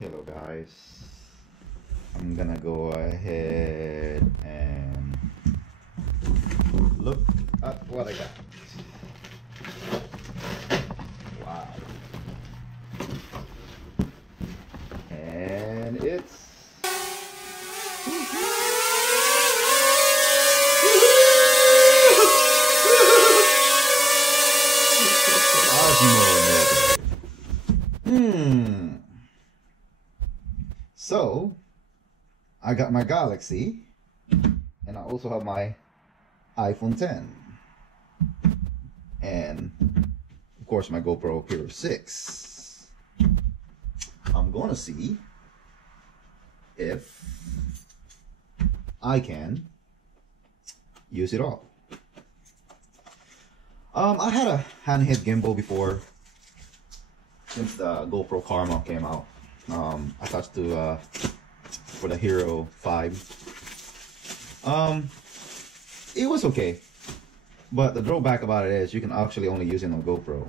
Hello guys, I'm gonna go ahead and look at what I got. Wow. And it's So I got my Galaxy and I also have my iPhone 10 and of course my GoPro Hero 6. I'm gonna see if I can use it all. I had a handheld gimbal before since the GoPro Karma came out. I touched to for the Hero 5. It was okay, but the drawback about it is you can actually only use it on GoPro.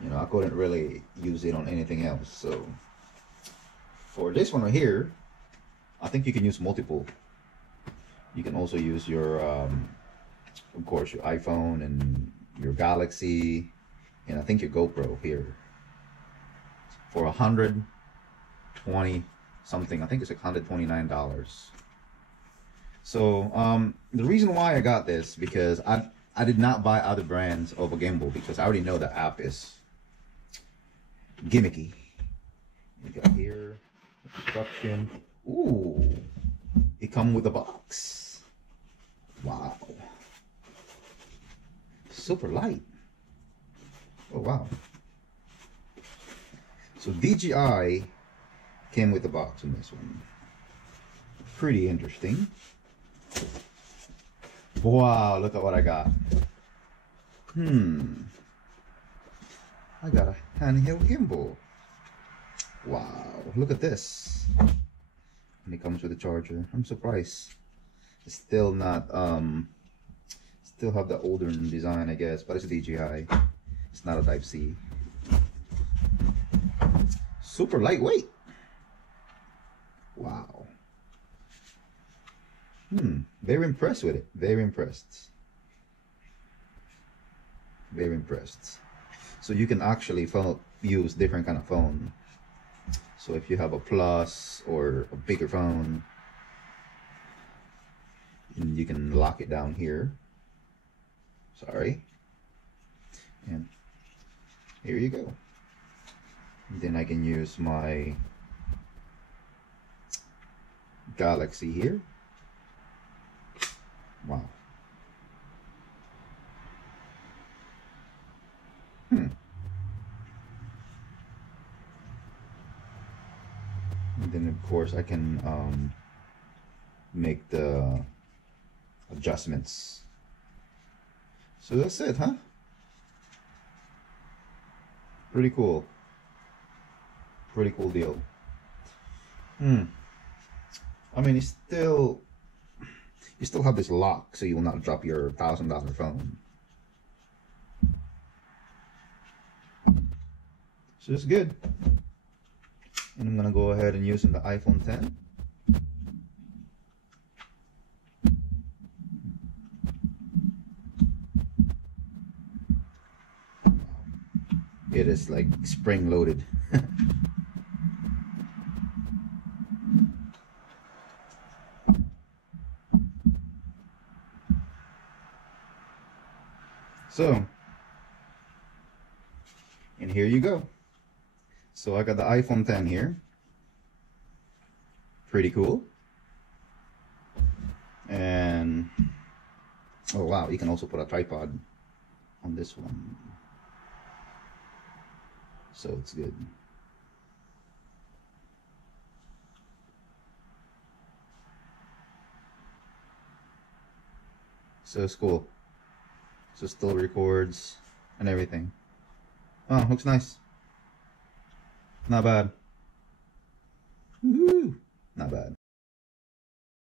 You know, I couldn't really use it on anything else. So for this one right here, I think you can use multiple. You can also use your, of course, your iPhone and your Galaxy, and I think your GoPro here. For $120 something, I think it's like $129. So the reason why I got this, because I did not buy other brands of a gimbal because I already know the app is gimmicky. You got here instruction. Ooh, it comes with a box. Wow, super light. Oh wow. So DJI came with the box in this one. Pretty interesting. Wow, look at what I got. I got a handheld gimbal. Wow, look at this. And it comes with a charger. I'm surprised. It's still not, still have the older design, I guess, but it's a DJI. It's not a Type-C. Super lightweight. Wow. Very impressed with it. Very impressed. Very impressed. So you can actually use different kind of phone. So if you have a Plus or a bigger phone, and you can lock it down here. Sorry. And here you go. And then I can use my Galaxy here. Wow. And then of course I can make the adjustments. So that's it, huh? Pretty cool. Pretty cool deal. I mean, you still have this lock, so you will not drop your $1,000 phone. So it's good. And I'm gonna go ahead and use the iPhone 10. It is like spring loaded. So, and here you go. So I got the iPhone 10 here. Pretty cool. And, oh wow, you can also put a tripod on this one. So it's good. So it's cool. So still records and everything. Oh, looks nice. Not bad. Woohoo! Not bad.